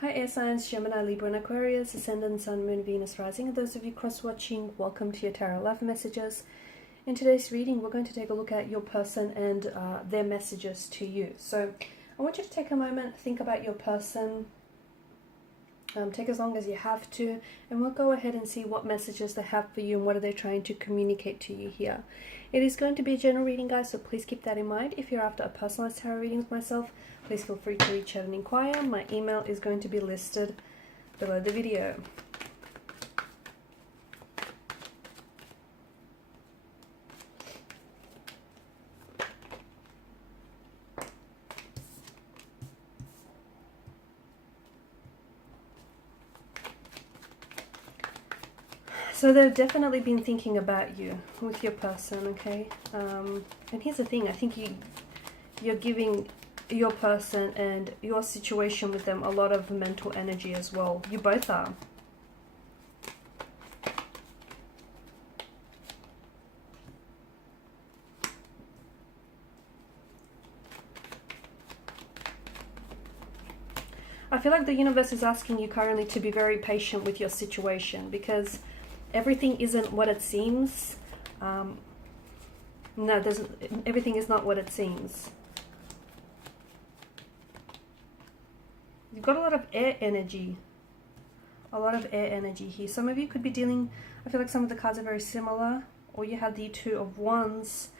Hi air signs, Gemini, Libra and Aquarius, Ascendant, Sun, Moon, Venus, Rising. And those of you cross-watching, welcome to your Tarot Love Messages. In today's reading, we're going to take a look at your person and their messages to you. So I want you to take a moment, think about your person, take as long as you have to, and we'll go ahead and see what messages they have for you and what are they trying to communicate to you here. It is going to be a general reading, guys, so please keep that in mind. If you're after a personalized tarot reading with myself, please feel free to reach out and inquire. My email is going to be listed below the video. So they've definitely been thinking about you with your person, okay? And here's the thing, I think you're giving your person and your situation with them a lot of mental energy as well. You both are. I feel like the universe is asking you currently to be very patient with your situation because everything isn't what it seems. No, everything is not what it seems. You've got a lot of air energy. A lot of air energy here. Some of you could be dealing, I feel like some of the cards are very similar. Or you had the Two of Wands,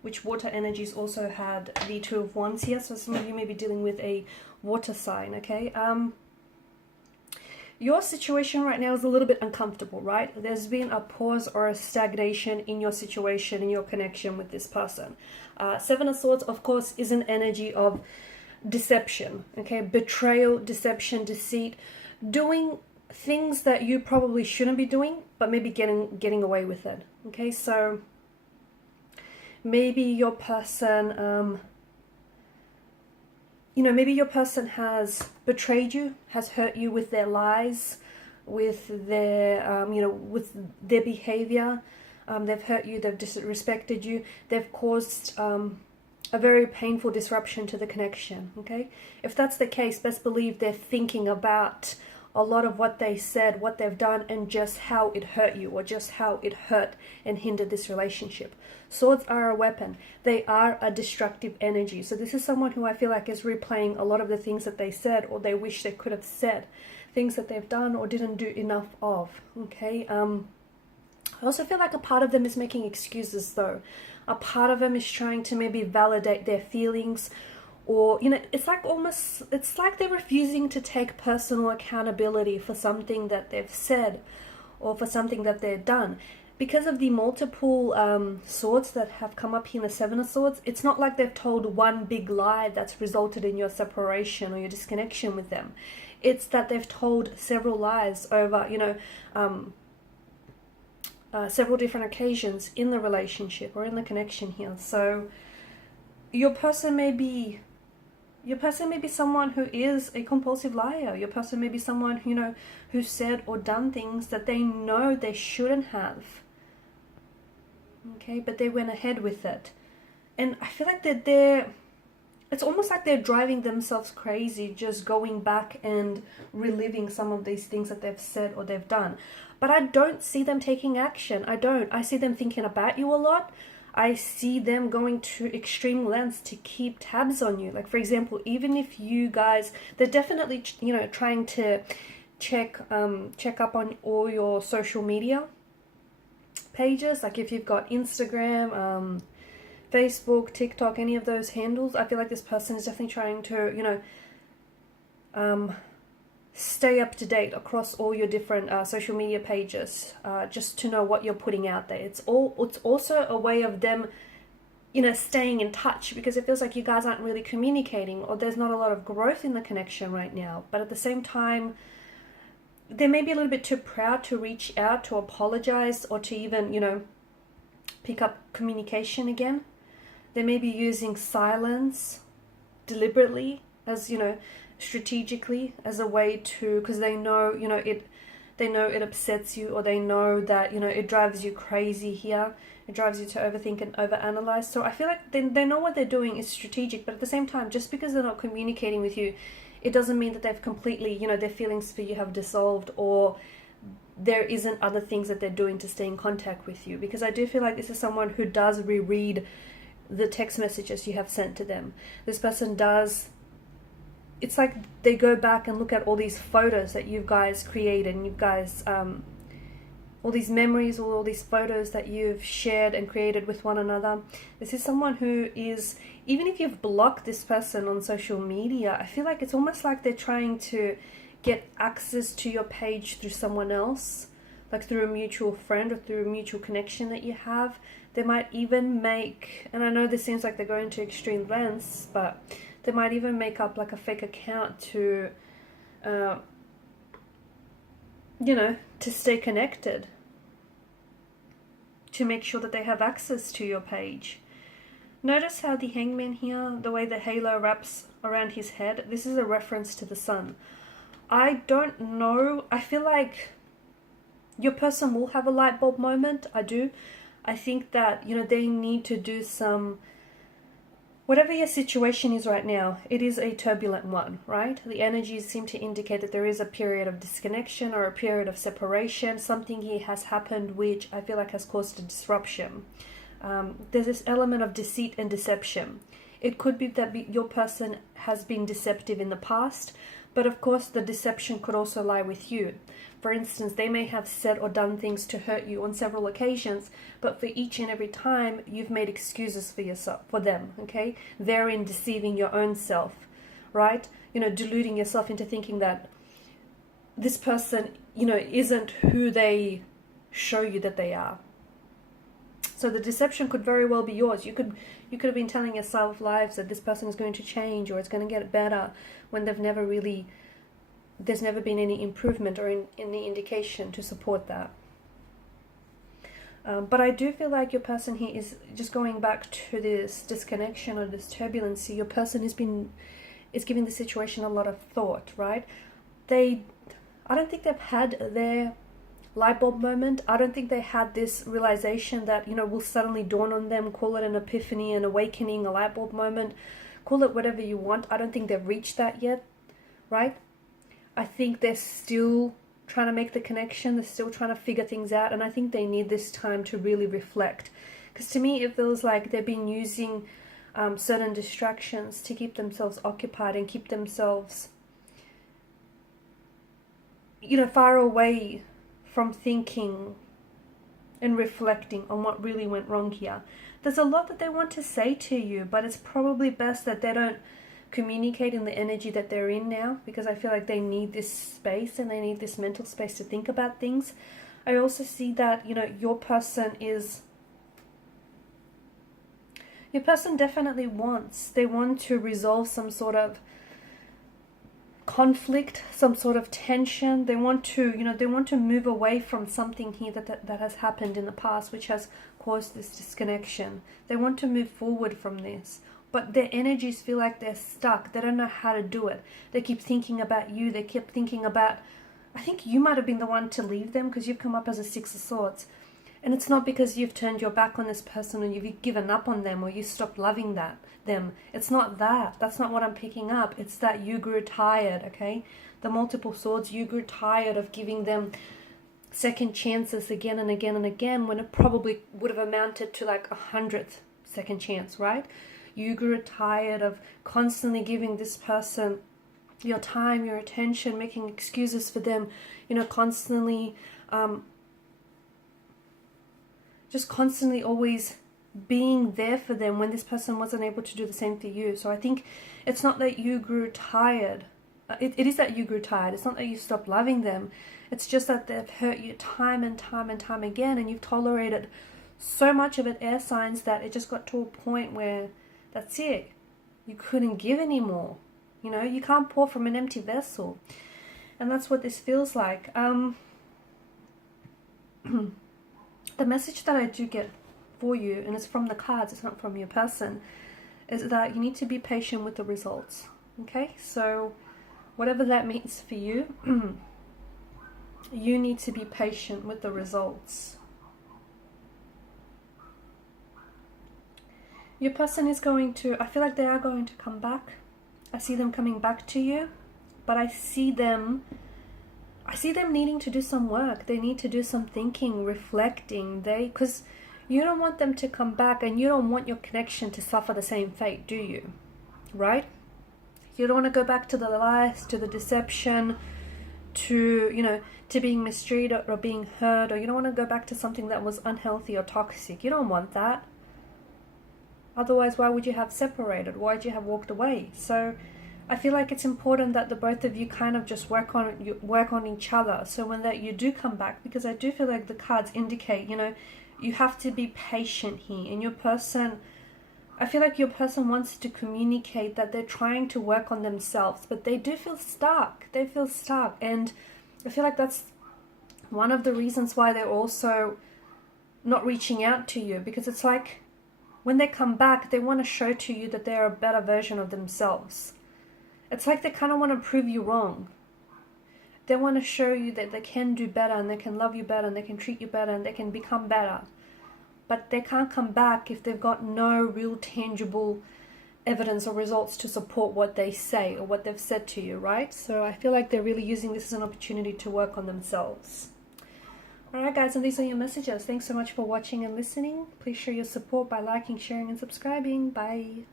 which water energies also had the Two of Wands here. So some of you may be dealing with a water sign, okay? Your situation right now is a little bit uncomfortable, right? There's been a pause or a stagnation in your situation, in your connection with this person. Seven of Swords, of course, is an energy of deception, okay? Betrayal, deception, deceit, doing things that you probably shouldn't be doing, but maybe getting away with it, okay? So maybe your person, maybe your person has betrayed you, has hurt you with their lies, with their, with their behavior. They've hurt you, they've disrespected you, they've caused a very painful disruption to the connection, okay? If that's the case, best believe they're thinking about a lot of what they said, what they've done, and just how it hurt you, or just how it hurt and hindered this relationship. Swords are a weapon. They are a destructive energy. So this is someone who I feel like is replaying a lot of the things that they said, or they wish they could have said, things that they've done or didn't do enough of, okay? I also feel like a part of them is making excuses though. A part of them is trying to maybe validate their feelings, or, it's like they're refusing to take personal accountability for something that they've said or for something that they've done. Because of the multiple swords that have come up here in the Seven of Swords, it's not like they've told one big lie that's resulted in your separation or your disconnection with them. It's that they've told several lies over, several different occasions in the relationship or in the connection here. So your person may be someone who is a compulsive liar. Your person may be someone, who said or done things that they know they shouldn't have. Okay, but they went ahead with it. And I feel like it's almost like they're driving themselves crazy, just going back and reliving some of these things that they've said or they've done. But I don't see them taking action. I see them thinking about you a lot. I see them going to extreme lengths to keep tabs on you. Like, for example, even if you guys, they're definitely, trying to check up on all your social media pages. Like if you've got Instagram, Facebook, TikTok, any of those handles, I feel like this person is definitely trying to, stay up to date across all your different social media pages, just to know what you're putting out there. It's also a way of them, staying in touch, because it feels like you guys aren't really communicating, or there's not a lot of growth in the connection right now. But at the same time, they may be a little bit too proud to reach out, to apologize, or to even, pick up communication again. They may be using silence deliberately, as, strategically, as a way to, because they know, it upsets you, or they know that, it drives you crazy here. It drives you to overthink and overanalyze. So I feel like they know what they're doing is strategic, but at the same time, just because they're not communicating with you, it doesn't mean that they've completely, you know, their feelings for you have dissolved, or there isn't other things that they're doing to stay in contact with you. Because I do feel like this is someone who does reread the text messages you have sent to them. This person does, it's like they go back and look at all these photos that you guys created, and you guys, all these memories, all these photos that you've shared and created with one another. This is someone who is, even if you've blocked this person on social media, I feel like it's almost like they're trying to get access to your page through someone else, like through a mutual friend or through a mutual connection that you have. They might even make, and I know this seems like they're going to extreme lengths, but they might even make up like a fake account to, you know, to stay connected, to make sure that they have access to your page. Notice how the Hangman here, the way the halo wraps around his head, this is a reference to the sun. I don't know, I feel like your person will have a light bulb moment. I do. I think that, you know, they need to do some, whatever your situation is right now, it is a turbulent one, right? The energies seem to indicate that there is a period of disconnection or a period of separation. Something here has happened which I feel like has caused a disruption. There's this element of deceit and deception. It could be that your person has been deceptive in the past, but of course the deception could also lie with you. For instance, they may have said or done things to hurt you on several occasions, but for each and every time you've made excuses for yourself, for them, okay? Therein deceiving your own self, right? You know, deluding yourself into thinking that this person, you know, isn't who they show you that they are. So the deception could very well be yours. You could have been telling yourself lies that this person is going to change or it's going to get better, when they've never really, there's never been any improvement or any indication to support that. But I do feel like your person here is just going back to this disconnection or this turbulency. Your person is giving the situation a lot of thought, right? I don't think they've had their light bulb moment. I don't think they had this realization that, you know, will suddenly dawn on them. Call it an epiphany, an awakening, a light bulb moment. Call it whatever you want. I don't think they've reached that yet, right? I think they're still trying to make the connection. They're still trying to figure things out. And I think they need this time to really reflect. Because to me, it feels like they've been using certain distractions to keep themselves occupied and keep themselves, you know, far away from thinking and reflecting on what really went wrong here. There's a lot that they want to say to you, but it's probably best that they don't communicate in the energy that they're in now, because I feel like they need this space and they need this mental space to think about things. I also see that, you know, your person definitely they want to resolve some sort of conflict, some sort of tension. They want to, you know, they want to move away from something here that has happened in the past, which has caused this disconnection. They want to move forward from this, but their energies feel like they're stuck. They don't know how to do it. They keep thinking about you. They keep thinking about, I think you might have been the one to leave them, because you've come up as a Six of Swords. And it's not because you've turned your back on this person or you've given up on them or you stopped loving them. It's not that. That's not what I'm picking up. It's that you grew tired, okay? The multiple swords, you grew tired of giving them second chances again and again and again, when it probably would have amounted to like 100th second chance, right? You grew tired of constantly giving this person your time, your attention, making excuses for them, you know, constantly just constantly always being there for them when this person wasn't able to do the same for you. So I think it's not that you grew tired. It is that you grew tired. It's not that you stopped loving them. It's just that they've hurt you time and time and time again, and you've tolerated so much of it, air signs, that it just got to a point where that's it. You couldn't give anymore. You know, you can't pour from an empty vessel. And that's what this feels like. The message that I do get for you, and it's from the cards, it's not from your person, is that you need to be patient with the results. Okay, so whatever that means for you, you need to be patient with the results. Your person is going to, I feel like they are going to come back. I see them coming back to you. but I see them needing to do some work. They need to do some thinking, reflecting. Because you don't want them to come back, and you don't want your connection to suffer the same fate, do you? Right? You don't want to go back to the lies, to the deception, to, to being mistreated or being hurt, or you don't want to go back to something that was unhealthy or toxic. You don't want that. Otherwise, why would you have separated? Why would you have walked away? So I feel like it's important that the both of you kind of just work on each other. So when that you do come back, because I do feel like the cards indicate, you have to be patient here. And I feel like your person wants to communicate that they're trying to work on themselves, but they do feel stuck. They feel stuck. And I feel like that's one of the reasons why they're also not reaching out to you, because it's like when they come back, they want to show to you that they're a better version of themselves. It's like they kind of want to prove you wrong. They want to show you that they can do better, and they can love you better, and they can treat you better, and they can become better. But they can't come back if they've got no real tangible evidence or results to support what they say or what they've said to you, right? So I feel like they're really using this as an opportunity to work on themselves. Alright guys, and these are your messages. Thanks so much for watching and listening. Please show your support by liking, sharing, and subscribing. Bye.